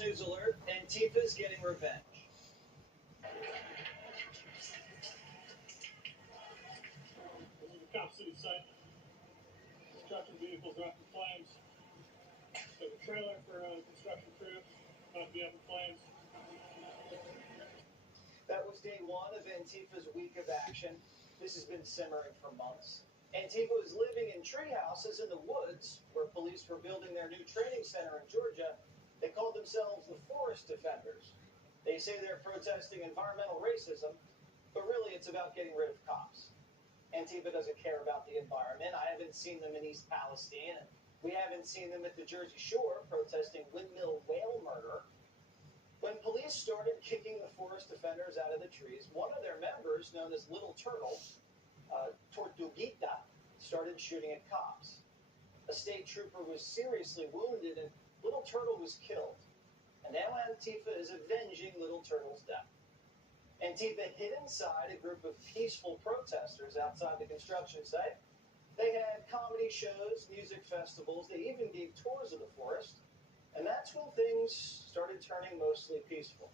News Alert, Antifa's getting revenge. This is a Cop City site. Construction vehicles are up in flames. So the trailer for a construction crew about to be up in flames. That was day one of Antifa's week of action. This has been simmering for months. Antifa was living in tree houses in the woods where police were building their new training center in Georgia. They called themselves the Forest Defenders. They say they're protesting environmental racism, but really it's about getting rid of cops. Antifa doesn't care about the environment. I haven't seen them in East Palestine, and we haven't seen them at the Jersey Shore protesting windmill whale murder. When police started kicking the Forest Defenders out of the trees, one of their members, known as Little Turtle, Tortuguita, started shooting at cops. A state trooper was seriously wounded, and Little Turtle was killed. And now Antifa is avenging Little Turtle's death. Antifa hid inside a group of peaceful protesters outside the construction site. They had comedy shows, music festivals. They even gave tours of the forest. And that's when things started turning mostly peaceful.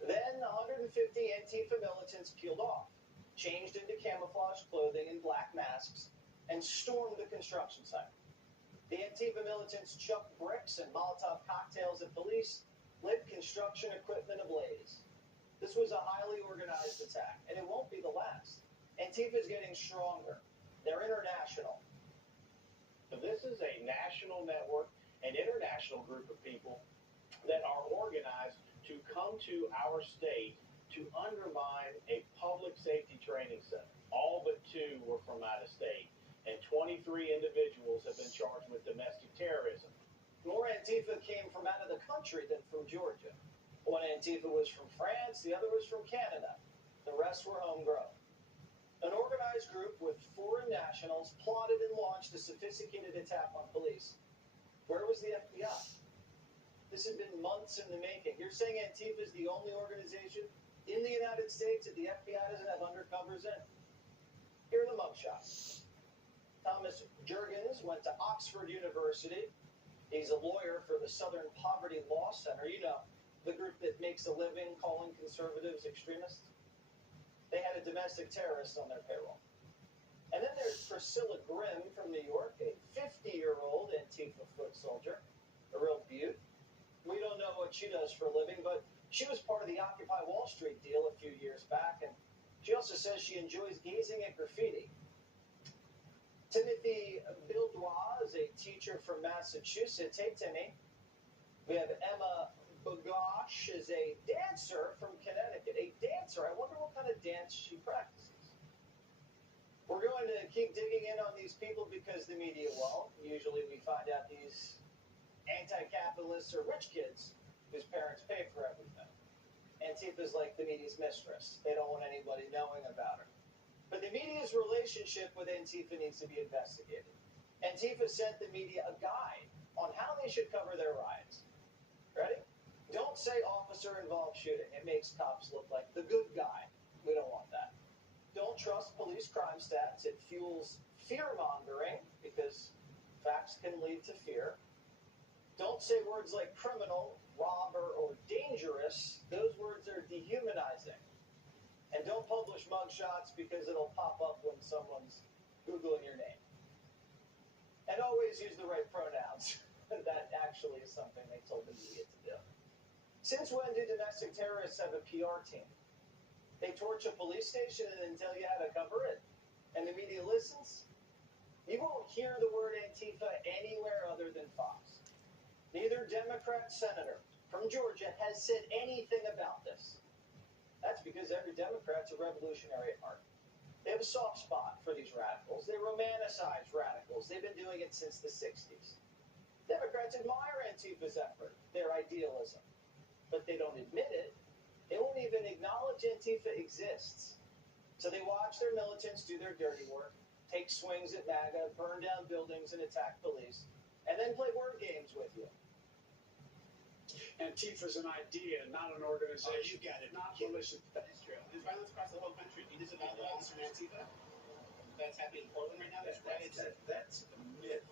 Then 150 Antifa militants peeled off, changed into camouflage clothing and black masks, and stormed the construction site. The Antifa militants chucked bricks and Molotov cocktails at police, lit construction equipment ablaze. This was a highly organized attack, and it won't be the last. Antifa is getting stronger. They're international. This is a national network, an international group of people that are organized to come to our state to undermine a public safety training center. All but 2 were from out of state, and 23 individuals have been charged with domestic terrorism. More Antifa came from out of the country than from Georgia. One Antifa was from France, the other was from Canada. The rest were homegrown. An organized group with foreign nationals plotted and launched a sophisticated attack on police. Where was the FBI? This had been months in the making. You're saying Antifa is the only organization in the United States that the FBI doesn't have undercovers in? Here are the mugshots. Thomas Jurgens went to Oxford University. He's a lawyer for the Southern Poverty Law Center. You know, the group that makes a living calling conservatives extremists. They had a domestic terrorist on their payroll. And then there's Priscilla Grimm from New York, a 50-year-old Antifa foot soldier, a real beaut. We don't know what she does for a living, but she was part of the Occupy Wall Street deal a few years back, and she also says she enjoys gazing at graffiti. Timothy Bildois is a teacher from Massachusetts. Hey, Timmy. We have Emma Bagosh is a dancer from Connecticut. A dancer. I wonder what kind of dance she practices. We're going to keep digging in on these people because the media won't. Usually we find out these anti-capitalists are rich kids whose parents pay for everything. Antifa's like the media's mistress. They don't want anybody knowing about her. But the media's relationship with Antifa needs to be investigated. Antifa sent the media a guide on how they should cover their riots. Ready? Don't say officer-involved shooting. It makes cops look like the good guy. We don't want that. Don't trust police crime stats. It fuels fear-mongering because facts can lead to fear. Don't say words like criminal, robber, or dangerous. Those words are dehumanizing. And don't publish mugshots because it'll pop up when someone's Googling your name. And always use the right pronouns. That actually is something they told the media to do. Since when do domestic terrorists have a PR team? They torch a police station and then tell you how to cover it, and the media listens? You won't hear the word Antifa anywhere other than Fox. Neither Democrat senator from Georgia has said anything about this. That's because every Democrat's a revolutionary at heart. They have a soft spot for these radicals. They romanticize radicals. They've been doing it since the 60s. Democrats admire Antifa's effort, their idealism, but they don't admit it. They won't even acknowledge Antifa exists. So they watch their militants do their dirty work, take swings at MAGA, burn down buildings and attack police, and then play word games with you. Antifa's an idea, not an organization. Oh, you got it. Not militia. That is true. There's violence across the whole country. You disavow the violence from Antifa? That's happening in Portland right now? That's a myth.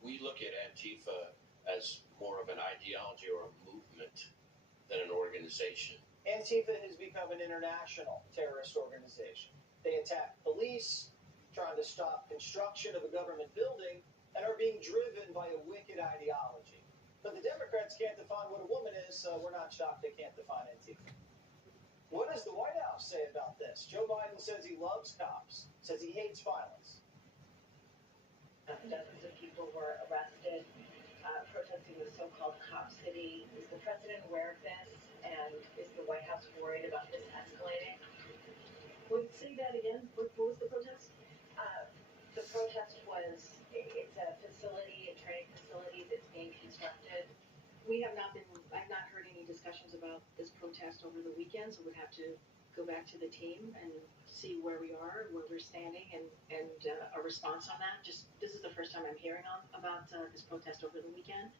We look at Antifa as more of an ideology or a movement organization. Antifa has become an international terrorist organization. They attack police, trying to stop construction of a government building, and are being driven by a wicked ideology. But the Democrats can't define what a woman is, so we're not shocked they can't define Antifa. What does the White House say about this? Joe Biden says he loves cops, says he hates violence. Dozens of people were arrested protesting the so-called Cop City. Is the president aware of this? And is the White House worried about this escalating? Wait, say that again. What was the protest? The protest was, it's a facility, a training facility that's being constructed. I've not heard any discussions about this protest over the weekend, so we'd have to go back to the team and see where we are, where we're standing, and a response on that. This is the first time I'm hearing about this protest over the weekend.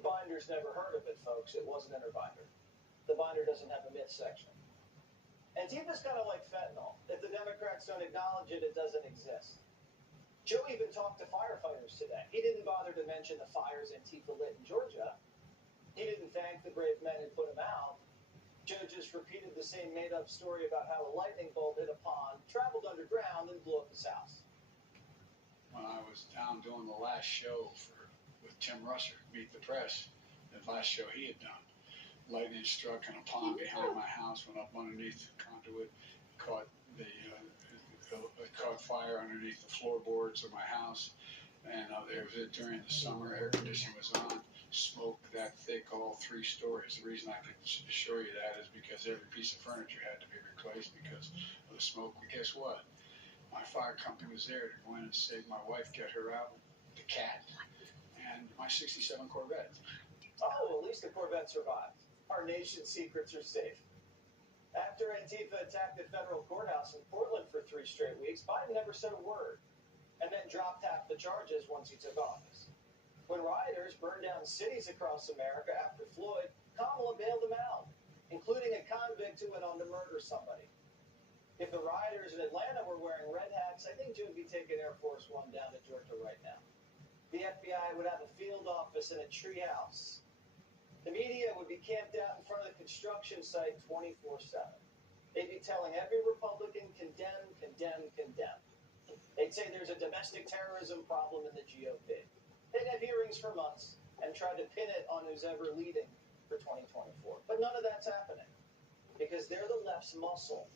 Binder's never heard of it, folks. It wasn't in her binder. The binder doesn't have a myth section. Antifa's kind of like fentanyl. If the Democrats don't acknowledge it, it doesn't exist. Joe even talked to firefighters today. He didn't bother to mention the fires Antifa lit in Georgia. He didn't thank the brave men who put them out. Joe just repeated the same made-up story about how a lightning bolt hit a pond, traveled underground, and blew up his house. When I was down doing the last show with Tim Russer, Meet the Press, the last show he had done, lightning struck in a pond behind my house, went up underneath the conduit, caught caught fire underneath the floorboards of my house. And there was it during the summer, air conditioning was on, smoke that thick, all 3 stories. The reason I can assure you that is because every piece of furniture had to be replaced because of the smoke. But guess what? My fire company was there to go in and save my wife, get her out, the cat, and my 67 Corvette. Oh, at least the Corvette survived. Our nation's secrets are safe. After Antifa attacked the federal courthouse in Portland for 3 straight weeks, Biden never said a word, and then dropped half the charges once he took office. When rioters burned down cities across America after Floyd, Kamala bailed them out, including a convict who went on to murder somebody. If the rioters in Atlanta were wearing red hats, I think Joe would be taking Air Force One down to Georgia right now. The FBI would have a field office in a treehouse. The media would be camped out in front of the construction site 24/7. They'd be telling every Republican, condemn, condemn, condemn. They'd say there's a domestic terrorism problem in the GOP. They'd have hearings for months and try to pin it on who's ever leading for 2024. But none of that's happening because they're the left's muscle.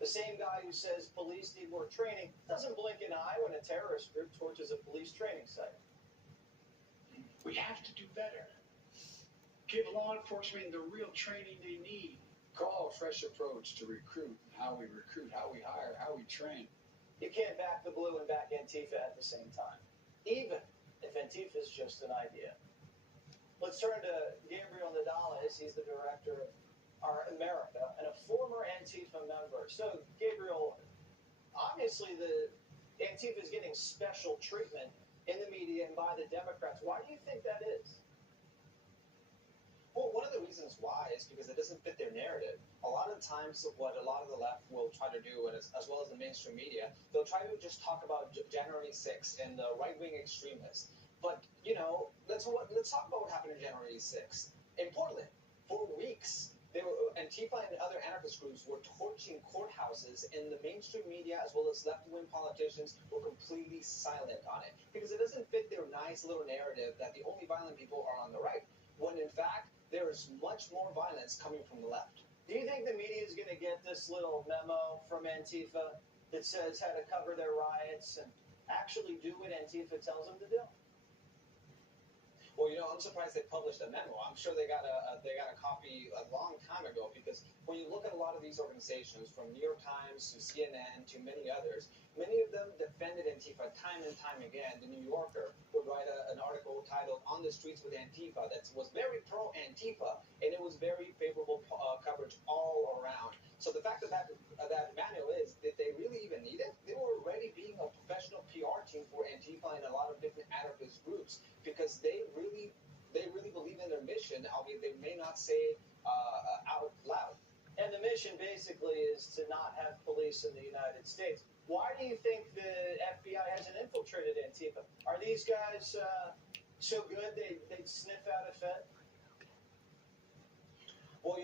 The same guy who says police need more training doesn't blink an eye when a terrorist group torches a police training site. We have to do better. Give law enforcement the real training they need. Call a fresh approach to recruit, how we hire, how we train. You can't back the blue and back Antifa at the same time, even if Antifa is just an idea. Let's turn to Gabriel Nadales. He's the director of Our America and a former Antifa member. So, Gabriel, obviously the Antifa is getting special treatment in the media and by the Democrats. Why do you think that is? Well, one of the reasons why is because it doesn't fit their narrative. A lot of times, what a lot of the left will try to do, and as well as the mainstream media, they'll try to just talk about January 6th and the right-wing extremists. But, let's talk about what happened on January 6th. In Portland, for weeks, Antifa and other anarchist groups were torching courthouses, and the mainstream media, as well as left-wing politicians, were completely silent on it. Because it doesn't fit their nice little narrative that the only violent people are on the right, when in fact, there is much more violence coming from the left. Do you think the media is going to get this little memo from Antifa that says how to cover their riots and actually do what Antifa tells them to do? Well, I'm surprised they published a memo. I'm sure they got a copy a long time ago, because when you look at a lot of these organizations, from New York Times to CNN to many others, many of them defended Antifa time and time again. The New Yorker would write an article titled "On the Streets with Antifa" that was very pro-Antifa, and it was very favorable coverage all around. So the fact that manual is, did they really even need it? They were already being a professional PR team for Antifa and a lot of different anarchist groups, because they really believe in their mission, albeit they may not say out loud. And the mission basically is to not have police in the United States. Why do you think the FBI hasn't infiltrated Antifa? Are these guys so good they'd sniff out a Fed? Well,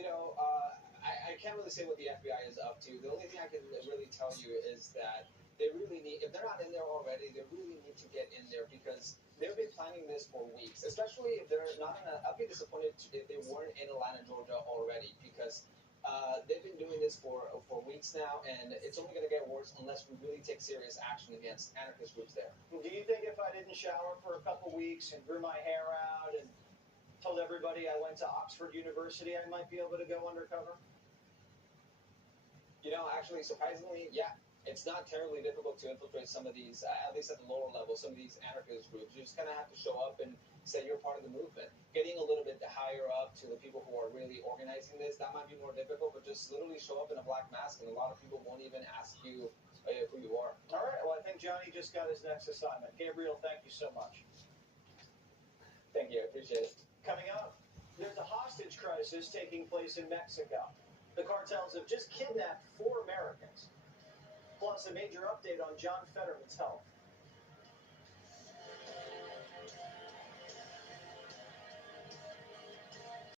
can't really say what the FBI is up to. The only thing I can really tell you is that they really need, if they're not in there already, they really need to get in there because they've been planning this for weeks, especially if they're not in I'd be disappointed if they weren't in Atlanta, Georgia already because they've been doing this for weeks now, and it's only going to get worse unless we really take serious action against anarchist groups there. Do you think if I didn't shower for a couple weeks and grew my hair out and told everybody I went to Oxford University, I might be able to go undercover? You know, actually, surprisingly, yeah. It's not terribly difficult to infiltrate some of these, at least at the lower level, some of these anarchist groups. You just kind of have to show up and say you're part of the movement. Getting a little bit higher up to the people who are really organizing this, that might be more difficult, but just literally show up in a black mask and a lot of people won't even ask you who you are. All right, well, I think Johnny just got his next assignment. Gabriel, thank you so much. Thank you, I appreciate it. Coming up, there's a hostage crisis taking place in Mexico. The cartels have just kidnapped 4 Americans. Plus, a major update on John Fetterman's health.